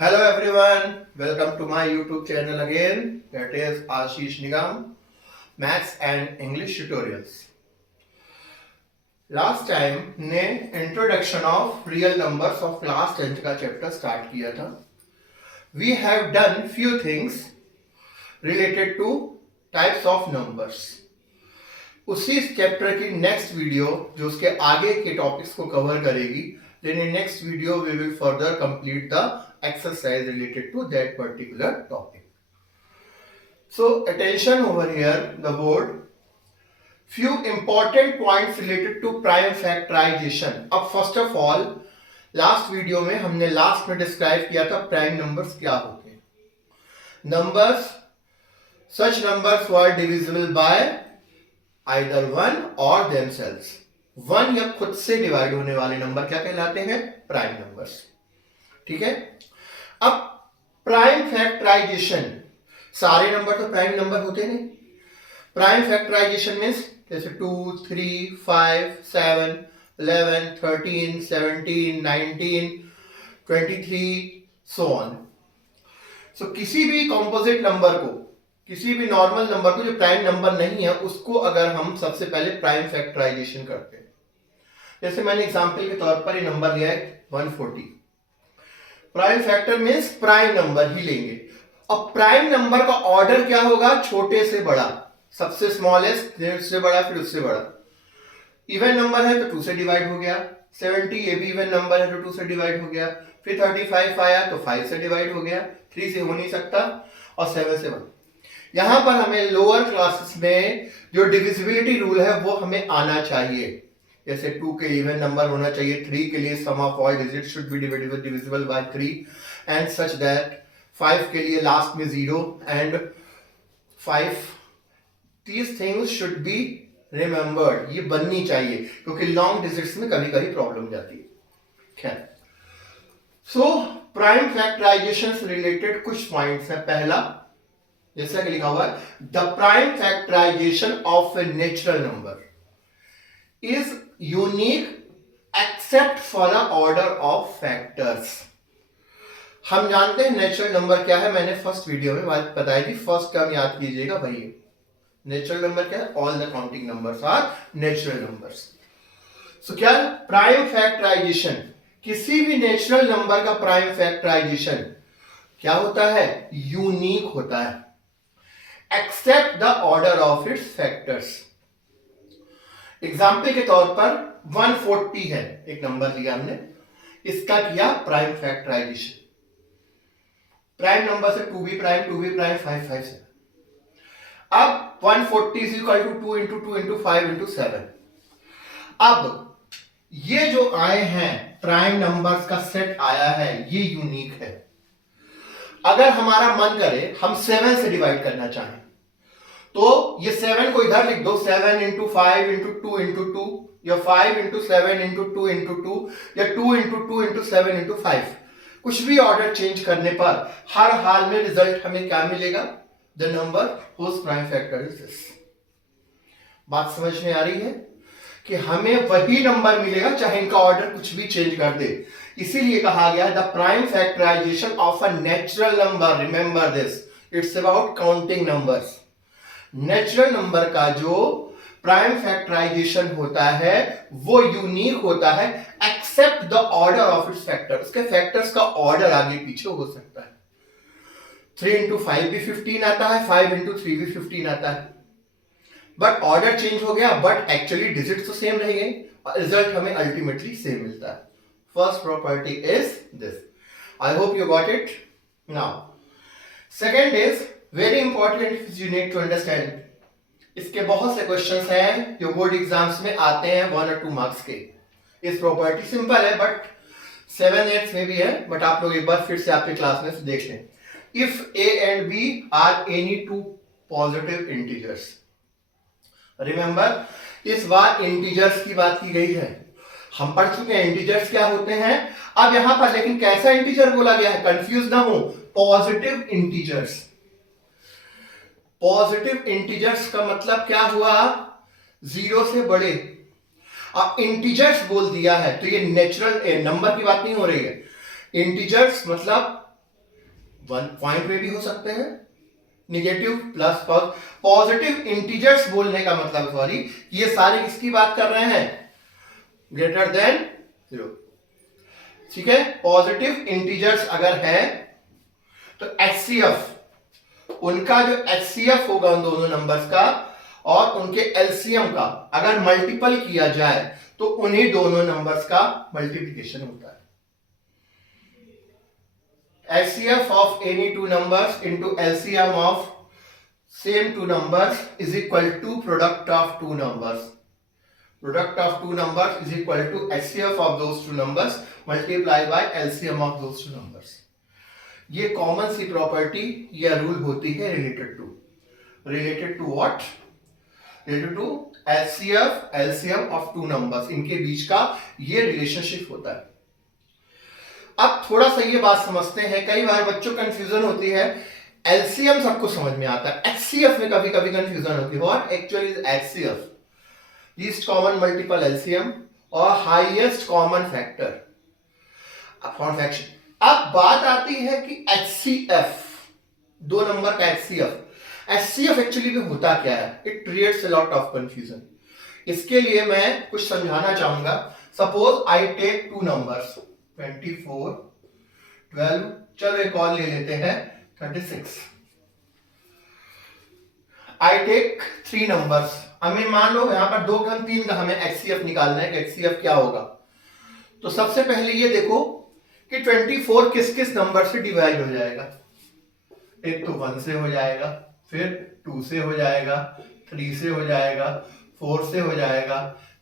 Hello everyone, welcome to my YouTube channel again. That is Ashish Nigam, Maths and English Tutorials. Last time ने introduction of real numbers of class 10th का chapter start किया था. We have done few things related to types of numbers. उसी chapter की next video जो उसके आगे के टॉपिक्स को कवर करेगी, then in next video we will further complete the exercise related to that particular topic. So attention over here, the board. Few important points related to prime factorization. अब first of all, last video में हमने last में describe किया था prime numbers क्या होते हैं. Numbers, such numbers were divisible by either one or themselves. One या खुद से डिवाइड होने वाले नंबर क्या कहलाते हैं? Prime numbers. ठीक है. अब प्राइम फैक्टराइजेशन, सारे नंबर तो प्राइम नंबर होते नहीं. प्राइम फैक्टराइजेशन मीन्स जैसे 2, 3, 5, 7, 11, 13, 17, 19, 23 सो ऑन. सो किसी भी कॉम्पोजिट नंबर को, किसी भी नॉर्मल नंबर को जो प्राइम नंबर नहीं है, उसको अगर हम सबसे पहले प्राइम फैक्टराइजेशन करते हैं. जैसे मैंने एग्जांपल के तौर पर ये नंबर लिया है 140. Prime factor means prime number ही लेंगे. अब प्राइम नंबर का ऑर्डर क्या होगा? छोटे से बड़ा, सबसे स्मॉलेस्ट, से बड़ा, फिर उससे बड़ा. इवन नंबर है तो 2 से डिवाइड हो गया. 70 ये भी इवन नंबर है तो 2 से डिवाइड हो गया. फिर 35 आया तो 5 से डिवाइड हो गया. 3 से हो नहीं सकता और 7 से 1. यहां पर हमें लोअर क्लासेस में जो डिविजिबिलिटी रूल है वो हमें आना चाहिए. जैसे 2 के इवन नंबर होना चाहिए. 3 के लिए sum of all digits should be divisible by 3 and such that 5 के लिए लास्ट में 0 and 5. These things should be remembered. ये बननी चाहिए क्योंकि लॉन्ग डिजिट्स में कभी कभी प्रॉब्लम जाती है. खैर, सो प्राइम फैक्टराइजेशन से रिलेटेड कुछ पॉइंट्स हैं. पहला, जैसा कि लिखा हुआ है, the prime factorization of a natural number is unique except for the order of factors. हम जानते हैं नेचुरल नंबर क्या है. मैंने फर्स्ट वीडियो में बात बताई थी. फर्स्ट टर्म याद कीजिएगा भाई. नेचुरल नंबर क्या है? All the counting numbers are natural numbers. So क्या प्राइम फैक्टराइजेशन, किसी भी नेचुरल नंबर का प्राइम फैक्टराइजेशन क्या होता है? यूनिक होता है except the order of its factors. Example के तौर पर 140 है, एक नंबर लिया हमने, इसका किया प्राइम फैक्टराइजेशन. प्राइम नंबर से 2b प्राइम 5 5 7. अब 140 is equal to 2 into 2 into 5 into 7. अब ये जो आए हैं प्राइम नंबर्स का सेट आया है, ये यूनिक है. अगर हमारा मन करे हम 7 से डिवाइड करना चाहें तो ये 7 को इधर लिख दो. 7 इंटू 5 इंटू 2 इंटू 2 या 5 इंटू 7 इंटू 2 इंटू 2 या 2 इंटू 2 इंटू 7 इंटू 5. कुछ भी ऑर्डर चेंज करने पर हर हाल में रिजल्ट हमें क्या मिलेगा? The number whose prime factor is this. बात समझ में आ रही है कि हमें वही नंबर मिलेगा चाहे इनका ऑर्डर कुछ भी चेंज कर दे. इसीलिए कहा गया the prime factorization of a natural number, remember this, it's about counting numbers. Natural number का जो प्राइम फैक्टराइजेशन होता है वो यूनिक होता है except the order of its factor. उसके फैक्टर्स का ऑर्डर आगे पीछे हो सकता है. 3 इंटू 5 भी 15 आता है, 5 इंटू 3 भी 15 आता है, बट ऑर्डर चेंज हो गया, बट एक्चुअली डिजिट तो सेम रह गए और रिजल्ट हमें अल्टीमेटली सेम मिलता है. First property is this. I hope you got it. Now second is very important, you need to understand. इसके बहुत से क्वेश्चंस हैं जो बोर्ड एग्जाम्स में आते हैं 1 और 2 मार्क्स के. इस प्रॉपर्टी सिंपल है बट 7 8 में भी है, बट आप लोग एक बार फिर से आपके क्लास में देख लें. If a and b are any two positive integers. Remember, इस बार इंटीजर्स की बात की गई है. हम पढ़ चुके हैं इंटीजर्स क्या होते हैं. अब यहां पर लेकिन कैसा इंटीजर बोला गया है, कंफ्यूज ना हो. Positive integers. पॉजिटिव इंटीजर्स का मतलब क्या हुआ? 0 से बड़े. अब इंटीजर्स बोल दिया है तो ये नेचुरल नंबर की बात नहीं हो रही है. इंटीजर्स मतलब 1 पॉइंट में भी हो सकते हैं, निगेटिव प्लस पॉजिटिव इंटीजर्स बोलने का मतलब सॉरी ये सारे किसकी बात कर रहे हैं, ग्रेटर देन 0। ठीक है, पॉजिटिव इंटीजर्स अगर है तो एचसीएफ उनका जो एचसीएफ होगा उन दोनों नंबर्स का और उनके एलसीएम का अगर मल्टीपल किया जाए तो उन्हीं दोनों नंबर्स का मल्टीप्लिकेशन होता है। HCF of any two numbers into LCM of same two numbers is equal to product of two numbers. Product of two numbers is equal to HCF of those two numbers multiplied by LCM of those two numbers. ये common सी property या rule होती है related to what, related to HCF LCM of two numbers, इनके बीच का ये relationship होता है। अब थोड़ा सा ये बात समझते हैं, कई बार बच्चों कंफ्यूजन होती है, एलसीएम सबको समझ में आता है, एचसीएफ में कभी कभी कंफ्यूजन होती है। What actually is HCF? Least common multiple LCM और highest common factor upon fraction. अब बात आती है कि एचसीएफ, दो नंबर का एचसीएफ एक्चुअली में होता क्या है? It creates a lot of confusion. इसके लिए मैं कुछ समझाना चाहूंगा। Suppose I take two numbers 24, 12, चलो एक और ले लेते हैं 36। आई टेक 3 नंबर्स, हमें मान लो यहां पर 2 का 3 का हमें एचसीएफ निकालना है कि एचसीएफ क्या होगा। तो सबसे पहले ये देखो कि 24 किस किस नंबर से डिवाइड हो जाएगा। एक तो 1 से हो जाएगा, फिर 2 से हो जाएगा, 3 से हो जाएगा, 4 से हो जाएगा,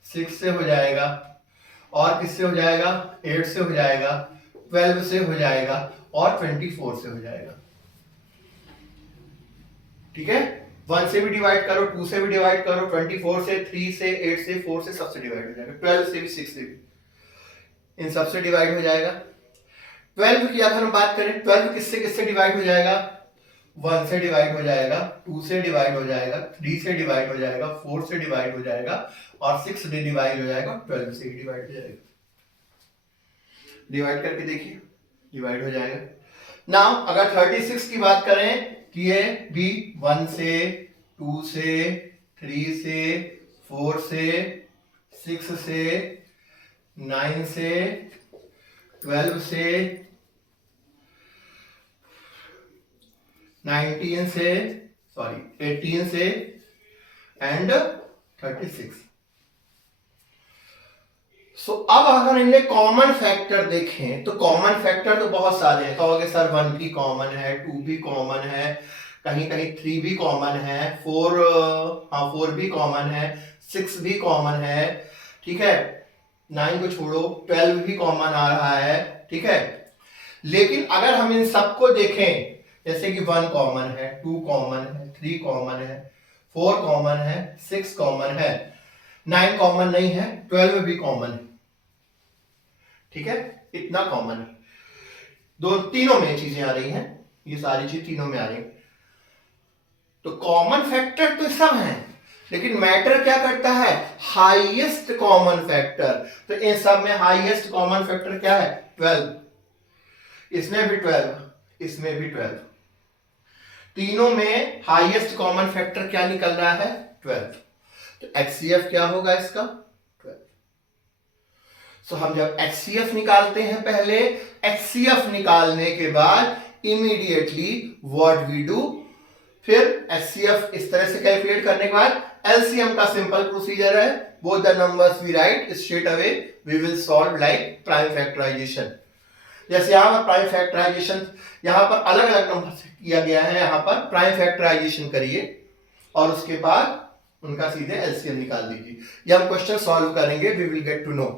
6 से हो जाएगा, और किससे हो जाएगा? 8 से हो जाएगा, 12 से हो जाएगा और 24 से हो जाएगा। ठीक है, 1 से भी डिवाइड करो, 2 से भी डिवाइड करो, 24 से, 3 से, 8 से, 4 से, सबसे डिवाइड हो जाएगा, 12 से भी, 6 से भी, इन सबसे डिवाइड हो जाएगा। 12 की अगर हम बात करें, 12 किससे किससे डिवाइड हो जाएगा? 1 से डिवाइड हो जाएगा, 2 से डिवाइड हो जाएगा, 3 से डिवाइड हो जाएगा, 4 से डिवाइड हो जाएगा और 6 से डिवाइड हो जाएगा, 12 से डिवाइड हो जाएगा। डिवाइड करके देखिए, डिवाइड हो जाएगा। नाउ अगर 36 की बात करें कि ये भी 1 से, 2 से, 3 से, 4 से, 6 से, 9 से, 12 से, 19 से, सॉरी 18 से एंड 36। सो अब अगर इनमें कॉमन फैक्टर देखें तो कॉमन फैक्टर तो बहुत सारे हैं। कहोगे सर 1 भी कॉमन है, 2 भी कॉमन है, कहीं कहीं 3 भी कॉमन है, 4 भी कॉमन है, 6 भी कॉमन है, ठीक है, 9 को छोड़ो, 12 भी कॉमन आ रहा है, ठीक है। लेकिन अगर हम इन सबको देखें, जैसे कि 1 कॉमन है, 2 कॉमन है, 3 कॉमन है, 4 कॉमन है, 6 कॉमन है, 9 कॉमन नहीं है, 12 भी कॉमन है, ठीक है, इतना कॉमन है। तीनों में चीजें आ रही हैं, ये सारी चीज तीनों में आ रही हैं। तो कॉमन फैक्टर तो सब हैं, लेकिन मैटर क्या करता है? Highest common factor. तो इन सब में हाईएस्ट कॉमन फैक्टर क्या है? 12। इसमें भी 12, इसमें भी 12। तीनों में हाईएस्ट कॉमन फैक्टर क्या निकल रहा है? 12। तो HCF क्या होगा इसका? 12। सो हम जब HCF निकालते हैं, पहले HCF निकालने के बाद इमीडिएटली व्हाट वी डू, फिर HCF इस तरह से कैलकुलेट करने के बाद LCM का सिंपल प्रोसीजर है, both the numbers we write straight away, we will solve like prime factorization. जैसे यहाँ पर प्राइम फैक्टराइजेशन यहाँ पर अलग अलग नंबर से किया गया है, यहाँ पर प्राइम फैक्टराइजेशन करिए और उसके बाद उनका सीधे एलसीएम निकाल दीजिए। ये हम क्वेश्चन सॉल्व करेंगे, we will get to know.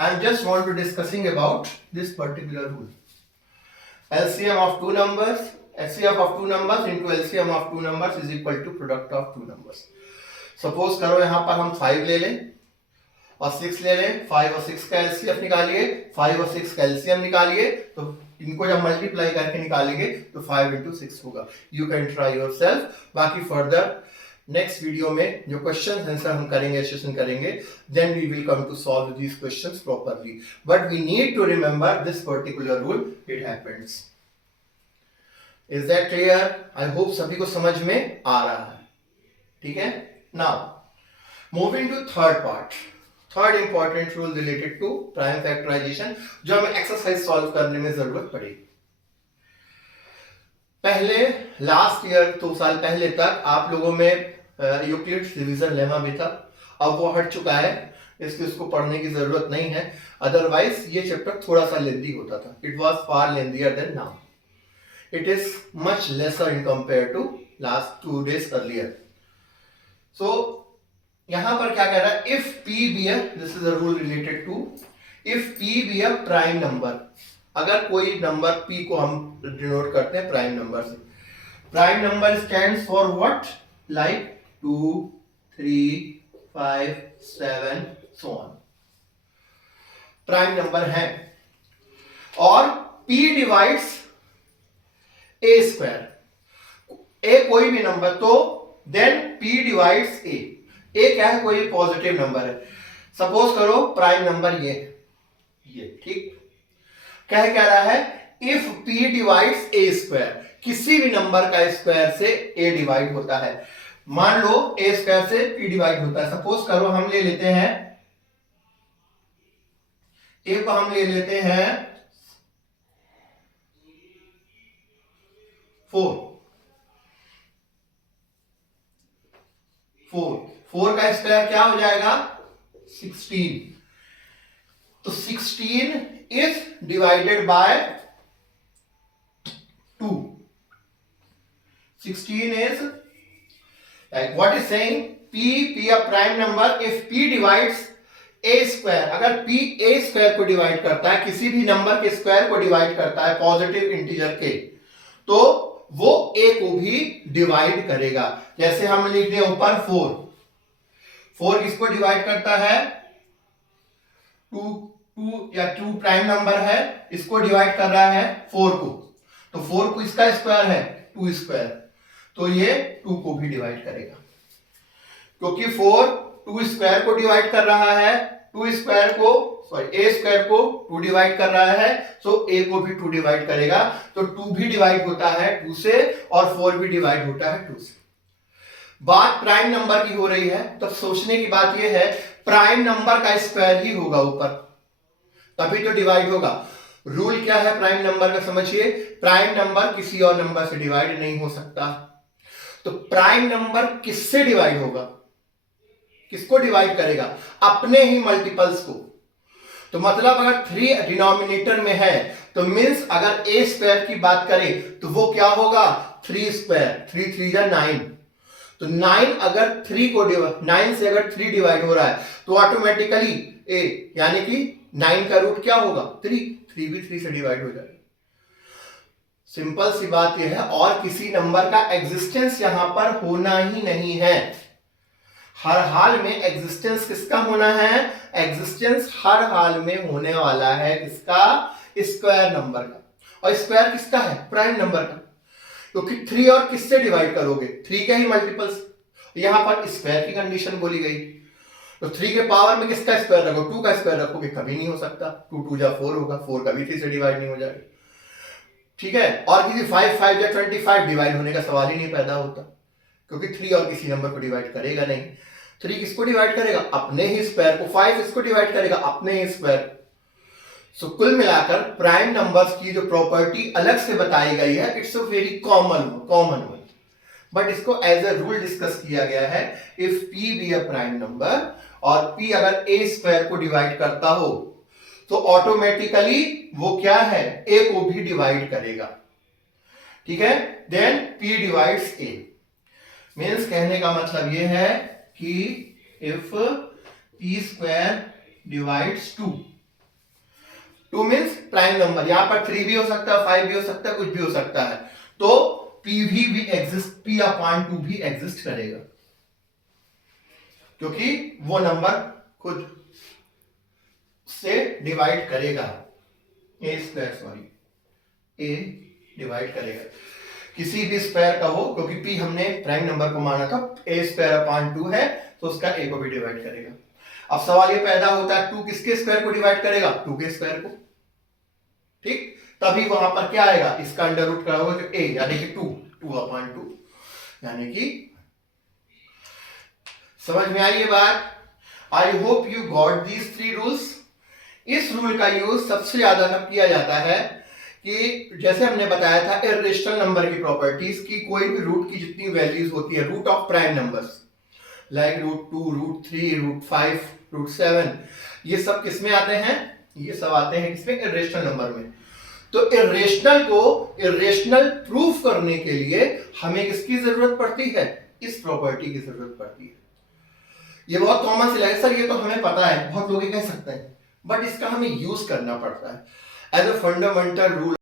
I just want to discussing about this particular rule. LCM of two numbers, HCF of two numbers into LCM of two numbers is equal to product of two numbers. Suppose करो यहाँ पर हम 5 ले लें और 6 ले लें, 5 और 6 का LCF निकालिए, 5 और 6 का LCM निकालिए, तो इनको जब मल्टीप्लाई करके निकालेंगे तो 5 into 6 होगा। You can try yourself. बाकी फर्दर नेक्स्ट वीडियो में जो क्वेश्चन आंसर हम करेंगे, सेशन करेंगे, then we will come to solve these questions properly, but we need to remember this particular rule, it happens. Is that clear? I hope सभी को समझ में आ रहा है। ठीक है, now moving to third part, third important rule related to prime factorization, जो हमें एक्सरसाइज सॉल्व करने में जरूरत पड़ेगी। पहले लास्ट ईयर 2 साल पहले तक आप लोगों में यूक्लिड्स डिवीजन लेमा भी था, अब वो हट चुका है, इसलिए उसको पढ़ने की जरूरत नहीं है। अदरवाइज ये चैप्टर थोड़ा सा लेंदी होता था, it was far lengthier than now, it is much lesser in compare to last 2 days earlier. So यहां पर क्या कह रहा है, if P be a, this is a rule related to, if P be a prime number, अगर कोई number p को हम डिनोट करते हैं प्राइम नंबर से, prime number stands for what, like 2 3 5 7 so on, prime number है, और p divides a square, a कोई भी नंबर, तो then p divides a, a क्या है, कोई पॉजिटिव नंबर है, सपोज करो प्राइम नंबर ये ठीक, क्या रहा है, if p divides a square, किसी भी नंबर का स्क्वायर से a डिवाइड होता है, मान लो a स्क्वायर से p डिवाइड होता है, सपोज करो हम ले लेते हैं a को, हम ले लेते हैं 4 का स्क्वायर क्या हो जाएगा, 16, तो 16 is divided by 2, 16 is like what is saying, p a prime number if p divides a square, अगर p a स्क्वायर को डिवाइड करता है, किसी भी नंबर के स्क्वायर को डिवाइड करता है पॉजिटिव इंटीजर के, तो वो a को भी डिवाइड करेगा। जैसे हम लिख दें ऊपर 4 किसको डिवाइड करता है, 2 या 2 प्राइम नंबर है, इसको डिवाइड कर रहा है 4 को, तो 4 को इसका स्क्वायर है 2 स्क्वायर, तो ये 2 को भी डिवाइड करेगा, क्योंकि 4 2 स्क्वायर को डिवाइड कर रहा है, 2 स्क्वायर को a स्क्वायर को 2 डिवाइड कर रहा है, सो a को भी 2 डिवाइड करेगा, तो 2 भी डिवाइड होता है 2 से, और 4 भी डिवाइड होता है 2 से। बात प्राइम नंबर की हो रही है, तो सोचने की बात यह है, प्राइम नंबर का स्क्वायर ही होगा ऊपर, तभी तो डिवाइड होगा। रूल क्या है प्राइम नंबर का, समझिए, प्राइम नंबर किसी और नंबर से डिवाइड नहीं हो सकता, तो प्राइम नंबर किससे डिवाइड होगा, किसको डिवाइड करेगा, अपने ही मल्टीपल्स को। तो मतलब अगर 3 डिनोमिनेटर में है, तो मींस अगर a स्क्वायर की बात करें तो वो क्या होगा, 3 स्क्वायर, 3 3 जा 9, तो 9 अगर 3 को 9 से अगर 3 डिवाइड हो रहा है, तो ऑटोमेटिकली a यानी कि 9 का रूट क्या होगा, 3 भी 3 से डिवाइड हो जाएगा। सिंपल सी बात यह है, और किसी नंबर का एग्जिस्टेंस यहां पर होना ही नहीं है, हर हाल में एग्जिस्टेंस किसका होना है, एग्जिस्टेंस हर हाल में होने वाला है किसका, स्क्वायर नंबर का, और स्क्वायर किसका है, प्राइम नंबर का, क्योंकि 3 और किससे डिवाइड करोगे, 3 के ही मल्टीपल्स, यहां पर स्क्वायर की कंडीशन बोली गई, तो 3 के पावर में किसका स्क्वायर रखो, 2 का स्क्वायर रखोगे, कभी नहीं हो सकता, 2 2 जा 4 होगा, 4 कभी 3 से डिवाइड नहीं हो जाएगा, ठीक है। और किसी 5 5 या 25 डिवाइड होने का सवाल ही नहीं पैदा होता, क्योंकि 3 और किसी नंबर को डिवाइड करेगा नहीं, 3 किसको डिवाइड करेगा, अपने ही स्क्वायर को, 5 इसको डिवाइड करेगा, अपने ही स्क्वायर। सो कुल मिलाकर प्राइम नंबर्स की जो प्रॉपर्टी अलग से बताई गई है, it's a very common one, but इसको एज अ रूल डिस्कस किया गया है, if p B a prime number और p अगर a स्क्वायर को डिवाइड करता हो, तो ऑटोमेटिकली वो क्या है, a को भी डिवाइड करेगा, ठीक है। Then p divides a, means कहने का मतलब ये है कि if p square divides 2 means prime number, यहां पर 3 भी हो सकता है, 5 भी हो सकता है, कुछ भी हो सकता है, तो p भी एग्जिस्ट, p अपॉन 2 भी एग्जिस्ट करेगा, क्योंकि वो नंबर खुद से डिवाइड करेगा, a डिवाइड करेगा, किसी भी स्क्वायर का हो, क्योंकि p हमने प्राइम नंबर को माना था, a स्क्वायर अपॉन 2 है, तो उसका a को भी डिवाइड करेगा। अब सवाल ये पैदा होता है, 2 किसके स्क्वायर को डिवाइड करेगा, 2 के स्क्वायर को, ठीक, तभी वहां पर क्या आएगा, इसका अंडर रूट क्या होगा, ए यानी कि 2 यानी कि समझ में आई ये बात। आई hope you got these 3 rules. इस रूल का यूज सबसे ज्यादा कब किया जाता है कि जैसे हमने बताया था इर्रेशनल नंबर की प्रॉपर्टीज की, कोई भी रूट की जितनी वैल्यूज होती है, root of prime numbers like √2, √3, √5, √7, ये सब किसमें आते हैं, ये सब आते हैं किसमें, इर्रेशनल नंबर में। तो इर्रेशनल को इर्रेशनल प्रूफ करने के लिए हमें किसकी जरूरत पड़ती है, इस प्रॉपर्टी की जरूरत पड़ती है। ये बहुत कॉमन सी लगे सर, ये तो हमें पता है, बहुत लोग कह सकते हैं, बट इसका हमें यूज करना पड़ता है एज अ फंडामेंटल रूल।